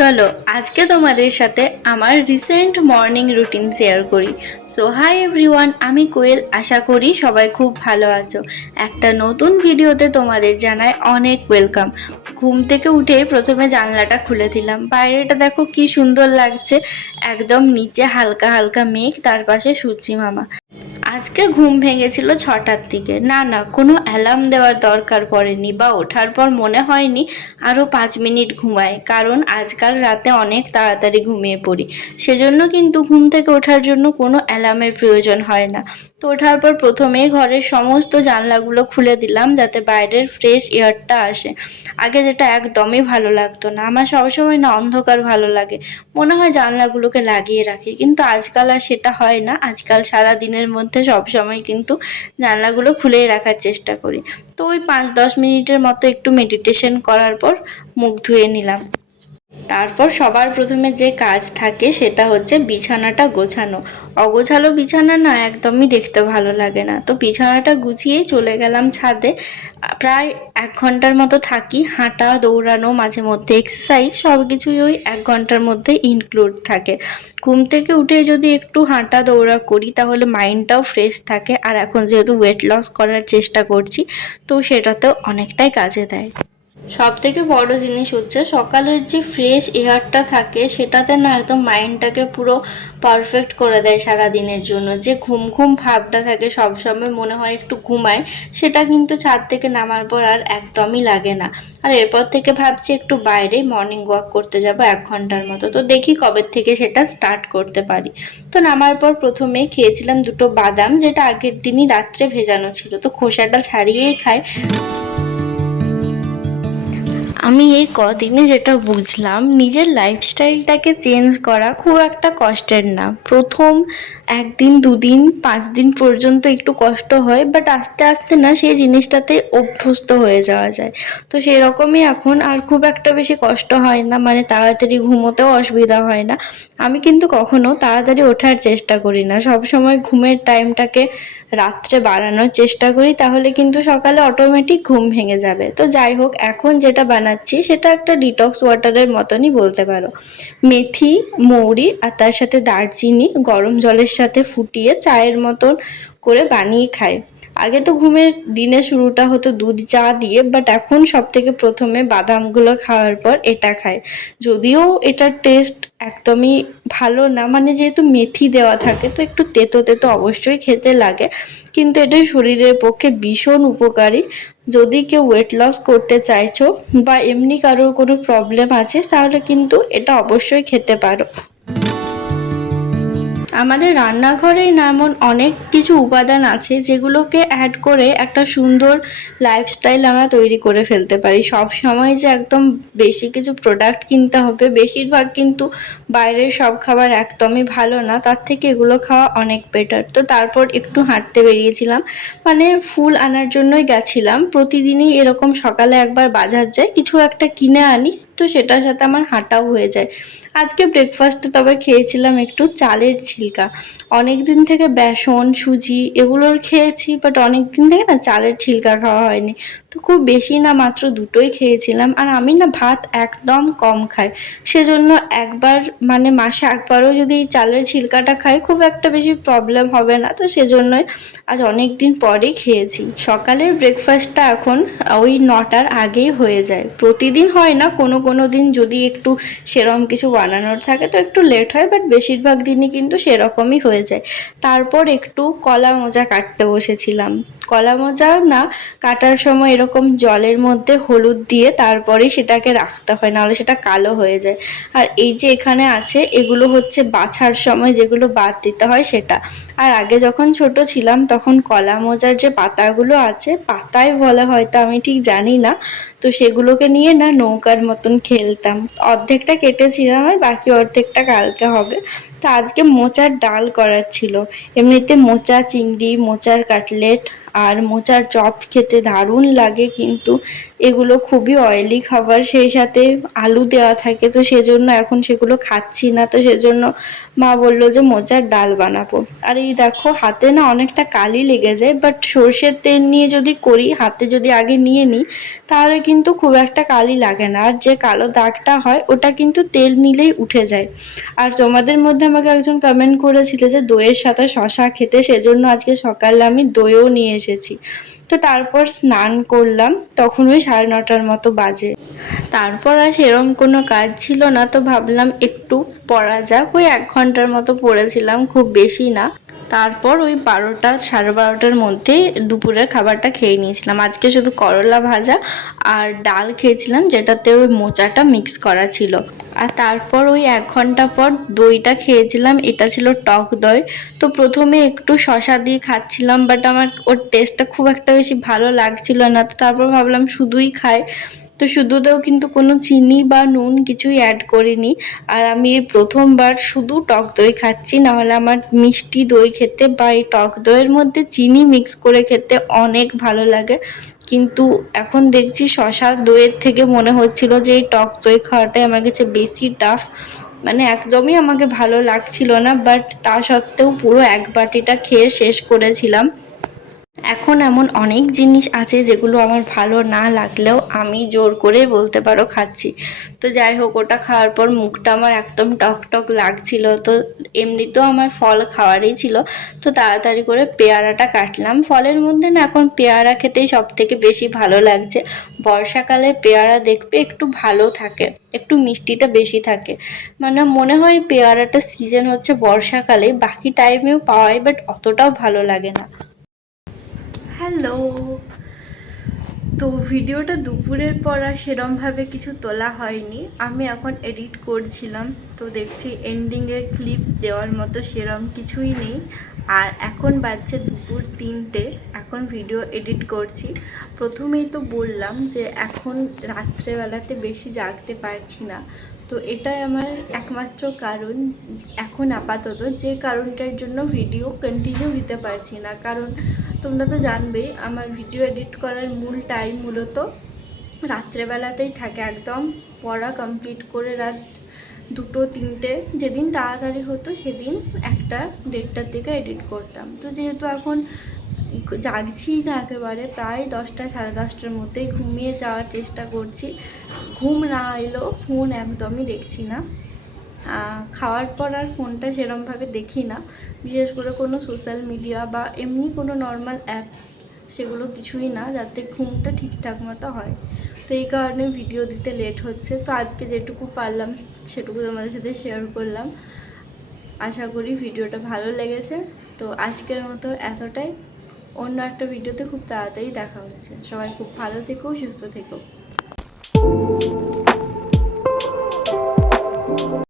চলো আজকে তোমাদের সাথে আমার রিসেন্ট মর্নিং রুটিন শেয়ার করি। সো হাই এভরিওয়ান, আমি কোয়েল। আশা করি সবাই খুব ভালো আছো। একটা নতুন ভিডিওতে তোমাদের জানাই অনেক ওয়েলকাম। ঘুম থেকে উঠে প্রথমে জানলাটা খুলে দিলাম। বাইরেটা দেখো কি সুন্দর লাগছে, একদম নিচে হালকা হালকা মেঘ, তার পাশে সূর্যি মামা। আজকে ঘুম ভেঙেছিল 6টার দিকে। না, কোনো অ্যালার্ম দেওয়ার দরকার পড়েনি বা ওঠার পর মনে হয়নি আরও 5 মিনিট ঘুমায়, কারণ আজকাল রাতে অনেক তাড়াতাড়ি ঘুমিয়ে পড়ি। সেজন্য কিন্তু ঘুম থেকে ওঠার জন্য কোনো অ্যালার্মের প্রয়োজন হয় না। তো ওঠার পর প্রথমেই ঘরের সমস্ত জানলাগুলো খুলে দিলাম যাতে বাইরের ফ্রেশ এয়ারটা আসে। আগে যেটা একদমই ভালো লাগতো না, আমার সবসময় না অন্ধকার ভালো লাগে, মনে হয় জানলাগুলোকে লাগিয়ে রাখি, কিন্তু আজকাল আর সেটা হয় না। আজকাল সারা দিনের মধ্যে সবসময় কিন্তু জানলাগুলো খুলেই রাখার চেষ্টা করি। তো ওই 5-10 মিনিটের মতো একটু মেডিটেশন করার পর মুখ ধুয়ে নিলাম। তারপর সবার প্রথমে যে কাজ থাকে সেটা হচ্ছে বিছানাটা গোছানো। অগোছালো বিছানা না একদমই দেখতে ভালো লাগে না। তো বিছানাটা গুছিয়েই চলে গেলাম ছাদে। প্রায় 1 ঘন্টার মতো থাকি। হাঁটা, দৌড়ানো, মাঝে মধ্যে এক্সারসাইজ, সব কিছুই ওই 1 ঘন্টার মধ্যে ইনক্লুড থাকে। ঘুম থেকে উঠে যদি একটু হাঁটা দৌড়া করি তাহলে মাইন্ডটাও ফ্রেশ থাকে। আর এখন যেহেতু ওয়েট লস করার চেষ্টা করছি, তো সেটাতেও অনেকটাই কাজে দেয়। সব থেকে বড় জিনিস হচ্ছে সকালের যে ফ্রেশ এয়ারটা থাকে সেটাতে না একদম মাইন্ডটাকে পুরো পারফেক্ট করে দেয় সারা দিনের জন্য। যে ঘুম ঘুম ভাবটা থাকে, সবসময় মনে হয় একটু ঘুমায়, সেটা কিন্তু ছাদ থেকে নামার পর আর একদমই লাগে না। আর এরপর থেকে ভাবছি একটু বাইরে মর্নিং ওয়াক করতে যাব 1 ঘন্টার মতো। তো দেখি কবে থেকে সেটা স্টার্ট করতে পারি। তো নামার পর প্রথমে খেয়েছিলাম 2টো বাদাম, যেটা আগের দিনই রাত্রে ভেজানো ছিল, তো খোসাটা ছাড়িয়েই খাই। আমি এই কদিনে যেটা বুঝলাম, নিজের লাইফস্টাইলটাকে চেঞ্জ করা খুব একটা কষ্টের না। প্রথম 1 দিন 2 দিন 5 দিন পর্যন্ত একটু কষ্ট হয়, বাট আস্তে আস্তে না সেই জিনিসটাতে অভ্যস্ত হয়ে যাওয়া যায়। তো সেরকমই এখন আর খুব একটা বেশি কষ্ট হয় না, মানে তাড়াতাড়ি ঘুমোতেও অসুবিধা হয় না। আমি কিন্তু কখনো তাড়াতাড়ি ওঠার চেষ্টা করি না, সব সময় ঘুমের টাইমটাকে রাত্রে বাড়ানোর চেষ্টা করি, তাহলে কিন্তু সকালে অটোমেটিক ঘুম ভেঙে যাবে। তো যাই হোক, এখন যেটা বানাচ্ছি সেটা একটা ডিটক্স ওয়াটারের মতনই বলতে পারো। মেথি, মৌরি আর তার সাথে দারচিনি গরম জলের সাথে ফুটিয়ে চায়ের মতন করে বানিয়ে খাই। আগে তো ঘুমের দিনে শুরুটা হতো দুধ চা দিয়ে, বাট এখন সব থেকে প্রথমে বাদামগুলো খাওয়ার পর এটা খাই। যদিও এটার টেস্ট একদমই ভালো না, মানে যেহেতু মেথি দেওয়া থাকে তো একটু তেতো তেতো অবশ্যই খেতে লাগে, কিন্তু এটা শরীরের পক্ষে ভীষণ উপকারী। যদি কেউ ওয়েট লস করতে চাইছো বা এমনি কারোর কোনো প্রবলেম আছে তাহলে কিন্তু এটা অবশ্যই খেতে পারো। আমাদের রান্নাঘরেই না এমন অনেক কিছু উপাদান আছে যেগুলোকে অ্যাড করে একটা সুন্দর লাইফস্টাইল আমরা তৈরি করে ফেলতে পারি। সব সময় যে একদম বেশি কিছু প্রোডাক্ট কিনতে হবে, বেশিরভাগ কিন্তু বাইরের সব খাবার একদমই ভালো না, তার থেকে এগুলো খাওয়া অনেক বেটার। তো তারপর একটু হাঁটতে বেরিয়েছিলাম, মানে ফুল আনার জন্যই গেছিলাম। প্রতিদিনই এরকম সকালে একবার বাজার যাই, কিছু একটা কিনে আনি, তো সেটার সাথে আমার হাঁটাও হয়ে যায়। আজকে ব্রেকফাস্টে তবে খেয়েছিলাম একটু চালের ছিলকা। অনেক দিন থেকে বেসন, সুজি এগুলোর খেয়েছি, বাট অনেক দিন থেকে না চালের ছিলকা খাওয়া হয়নি। তো খুব বেশি না, মাত্র 2টোই খেয়েছিলাম। আর আমি না ভাত একদম কম খাই, সেজন্য একবার মানে মাসে একবারও যদি এই চালের ছিলকাটা খাই খুব একটা বেশি প্রবলেম হবে না। তো সেজন্যই আজ অনেক দিন পরেই খেয়েছি। সকালের ব্রেকফাস্টটা এখন ওই 9টার আগেই হয়ে যায়। প্রতিদিন হয় না, কোনো কোনো দিন যদি একটু সেরকম কিছু বানানোর থাকে তো একটু লেট হয়, বাট বেশিরভাগ দিনই কিন্তু সেরকমই হয়ে যায়। তারপর একটু কলা মোজা কাটতে বসেছিলাম। কলা মোজা না কাটার সময় এরকম জলের মধ্যে হলুদ দিয়ে তারপরে সেটাকে রাখতে হয়, নাহলে সেটা কালো হয়ে যায়। আর এই যে এখানে আছে, এগুলো হচ্ছে বাছার সময় যেগুলো বাদ দিতে হয় সেটা। আর আগে যখন ছোট ছিলাম তখন কলা মোজার যে পাতাগুলো আছে, পাতায় বলে হয়তো, আমি ঠিক জানি না, তো সেগুলোকে নিয়ে না নৌকার মতন খেলতাম। অর্ধেকটা কেটেছিলাম আর বাকি অর্ধেকটা কালকে হবে। তো আজকে মোচার ডাল করার ছিল। এমনিতে মোচা চিংড়ি, মোচার কাটলেট আর মোচার চপ খেতে দারুণ লাগে, কিন্তু এগুলো খুবই অয়েলি খাবার, সেই সাথে আলু দেওয়া থাকে, তো সেজন্য এখন সেগুলো খাচ্ছি না। তো সেজন্য মা বললো যে মোচার ডাল বানাবো। আর এই দেখো হাতে না অনেকটা কালি লেগে যায়, বাট সর্ষের তেল নিয়ে যদি করি, হাতে যদি আগে নিয়ে নিই তাহলে কিন্তু খুব একটা কালি লাগে না, আর যে কালো দাগটা হয় ওটা কিন্তু তেল নিলেই উঠে যায়। আর তোমাদের মধ্যে আমাকে একজন কমেন্ট করেছিল যে দইয়ের সাথে শশা খেতে, সেজন্য আজকে সকালে আমি দইও নিয়ে এসেছি। তো তারপর স্নান করলাম, তখন ওই 9:30 মতো বাজে। তারপর আর সেরম কোনো কাজ ছিল না, তো ভাবলাম একটু পড়া যাক। ওই 1 ঘন্টার মতো পড়েছিলাম, খুব বেশি না। তারপর ওই 12টা 12:30টার মধ্যে দুপুরের খাবারটা খেয়ে নিয়েছিলাম। আজকে শুধু করলা ভাজা আর ডাল খেয়েছিলাম, যেটাতে ওই মোচাটা মিক্স করা ছিল। আর তারপর ওই 1 ঘন্টা পর দইটা খেয়েছিলাম, এটা ছিল টক দই। তো প্রথমে একটু শশা দিয়ে খাচ্ছিলাম, বাট আমার ওর টেস্টটা খুব একটা বেশি ভালো লাগছিল না। তো তারপর ভাবলাম শুধুই খাই। তো শুধুতেও কিন্তু কোনো চিনি বা নুন কিছুই অ্যাড করিনি। আর আমি এই প্রথমবার শুধু টক দই খাচ্ছি, নাহলে আমার মিষ্টি দই খেতে বা এই টক দইয়ের মধ্যে চিনি মিক্স করে খেতে অনেক ভালো লাগে। কিন্তু এখন দেখছি শশা দইয়ের থেকে মনে হচ্ছিল যে এই টক দই খাওয়াটাই আমার কাছে বেশি টাফ, মানে একদমই আমাকে ভালো লাগছিল না। বাট তা সত্ত্বেও পুরো 1 বাটিটা খেয়ে শেষ করেছিলাম। এখন এমন অনেক জিনিস আছে যেগুলো আমার ভালো না লাগলেও আমি জোর করে বলতে পারো খাচ্ছি। তো যাই হোক, ওটা খাওয়ার পর মুখটা আমার একদম টক টক লাগছিল। তো এমনিতেও আমার ফল খাওয়ারই ছিল, তো তাড়াতাড়ি করে পেয়ারাটা কাটলাম। ফলের মধ্যে না এখন পেয়ারা খেতেই সব থেকে বেশি ভালো লাগছে। বর্ষাকালে পেয়ারা দেখবে একটু ভালো থাকে, একটু মিষ্টিটা বেশি থাকে। মানে মনে হয় পেয়ারাটা সিজন হচ্ছে বর্ষাকালে, বাকি টাইমেও পাওয়াই, বাট অতটাও ভালো লাগে না। হ্যালো। তো ভিডিওটা দুপুরের পর আর সেরমভাবে কিছু তোলা হয়নি, আমি এখন এডিট করছিলাম। তো দেখছি এন্ডিংয়ে ক্লিপস দেওয়ার মতো সেরম কিছুই নেই। আর এখন বাজছে দুপুর 3টে, এখন ভিডিও এডিট করছি। প্রথমেই তো বললাম যে এখন রাত্রেবেলাতে বেশি জাগতে পারছি না, তো এটাই আমার একমাত্র কারণ এখন আপাতত, যে কারণটার জন্য ভিডিও কন্টিনিউ দিতে পারছি না। কারণ তোমরা তো জানবেই আমার ভিডিও এডিট করার মূল টাইম মূলত রাত্রেবেলাতেই থাকে। একদম পড়া কমপ্লিট করে রাত 2-3টে, যেদিন তাড়াতাড়ি হতো সেদিন 1-1:30টার দিকে এডিট করতাম। তো যেহেতু এখন জাগছি না একেবারে, প্রায় 10টা 10:30টার মধ্যেই ঘুমিয়ে যাওয়ার চেষ্টা করছি। ঘুম না এলেও ফোন একদমই দেখছি না। খাওয়ার পর আর ফোনটা সেরমভাবে দেখি না, বিশেষ করে কোনো সোশ্যাল মিডিয়া বা এমনি কোনো নর্মাল অ্যাপস, সেগুলো কিছুই না, যাতে ঘুমটা ঠিকঠাক মতো হয়। তো এই কারণে ভিডিও দিতে লেট হচ্ছে। তো আজকে যেটুকু পারলাম সেটুকু তোমাদের সাথে শেয়ার করলাম। আশা করি ভিডিওটা ভালো লেগেছে। তো আজকের মতো এতটাই, অন্য একটা ভিডিওতে খুব তাড়াতাড়ি দেখা হচ্ছে। সবাই খুব ভালো থেকো, সুস্থ থেকো।